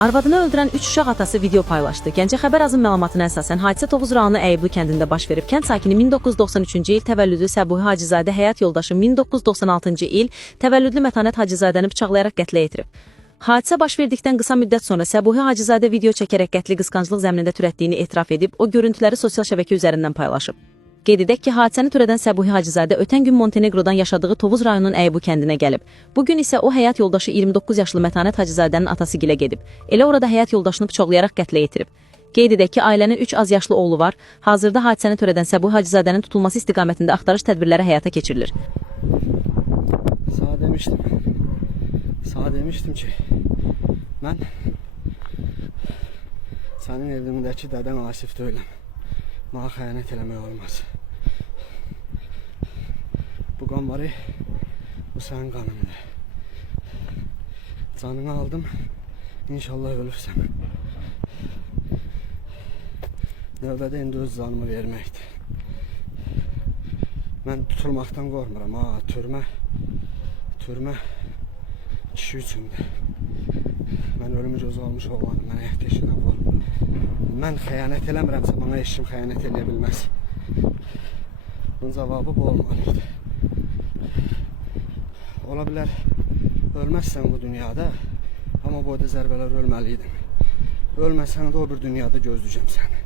Arvadını öldürən 3 uşaq atası video paylaşdı. Gəncə xəbər azın məlumatına əsasən hadisə Tovuz rayonu Əyibli kəndində baş verib. Kənd sakini 1993-cü il təvəllüdlü Səbuhi Hacızadə həyat yoldaşı 1996-cı il təvəllüdlü Mətanət Hacızadəni bıçaqlayaraq qətlə yetirib. Hadisə baş verdikdən qısa müddət sonra Səbuhi Hacızadə video çəkərək qətli qısqanclıq zəminində törətdiyini etiraf edib, o görüntüləri sosial şəbəkə üzərindən paylaşıb. Qeyd edək ki, hadisəni törədən Səbuhi Hacızadə ötən gün Montenegrodan yaşadığı Tovuz rayonunun Əyibli kəndinə gəlib. Bugün isə o həyat yoldaşı 29 yaşlı Mətanət Hacızadənin atası gilə gedib. Elə orada həyat yoldaşını bıçaqlayaraq qətlə yetirib. Qeyd edək ki, ailənin 3 az yaşlı oğlu var. Hazırda hadisəni törədən Səbuhi Hacızadənin tutulması istiqamətində axtarış tədbirləri həyata keçirilir. Sana demiştim ki, mən sənin evindəki dədən Asif deyiləm. Mənə xəyanət eləmək olmaz. Bu qan var, bu sənin qanındır. Canını aldım, inşallah ölürsən. Növbədə indi öz canımı verməkdir. Mən tutulmaqdan qormuram, türmə kişi üçündür. Mən ölümü gözü olmuş oğlanım, mən həyat eşindən qormuram. Mən xəyanət eləmirəmsə, bana eşim xəyanət eləyə bilməz. Bunun cavabı bu olmalıydı. Ola bilər, ölməzsən bu dünyada, amma boyda zərbələr ölməliydim. Ölməsən də o bir dünyada gözləyəcəm səni.